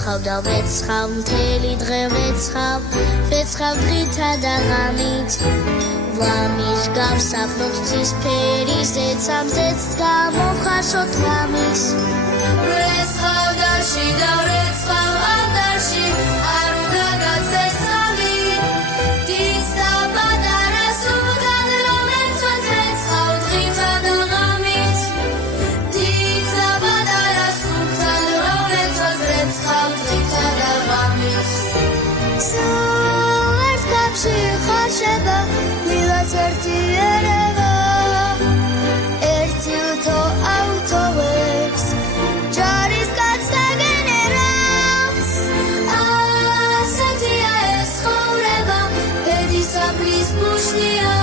ვეცხავ და ვეცხავ მთელი დღე ვეცხავ დღითა და ღამით ვამის გავსაბნოთ ცისფერის ზეცამზეც გამოხარშოთ რამის ვეცხავ დარში და ვეცხავ ამ დარში არ უნდა გაცდეს სამი დის და პატარას უდან რომ ეცვათ ვეცხავ დღითა და ღამით დის და პატარას უდან რომ ეცვათ ვეცხავ დღითა და ღამით სულ ერთ კაფში ხარშება მილაც ერთი ერევა ერთი უთო ავტოვებს ჯარის კაც დაგენერავს ასეთია ეს ცხოვრება ბედისაფრის ბუშნია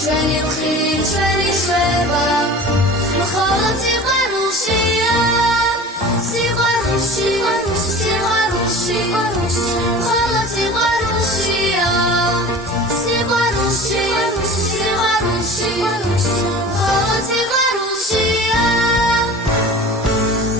ჩვენი მხრივ ჩვენი შვება მხოლოდ სიყვარულშია სიყვარულში სიყვარულში მხოლოდ სიყვარულშია სიყვარულში სიყვარულში მხოლოდ სიყვარულშია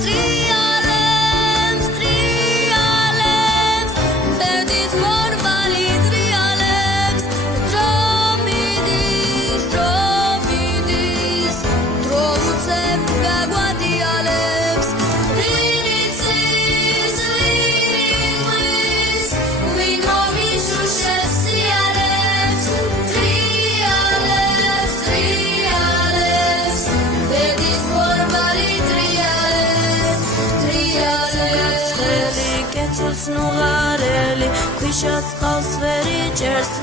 ტრიალებს ტრიალებს ბედით მორბალი ტრიალებს დრომიდის დრომიდის დროუცებ გაგვადიალებს რინიცის ლინგვის ვინ მომიშუშებს სიარებს ტრიალებს ტრიალებს ბედით მორბალი ტრიალებს ტრიალებს კეცილს ნუღარელი ქვიშა წყალს ვერი ჭერს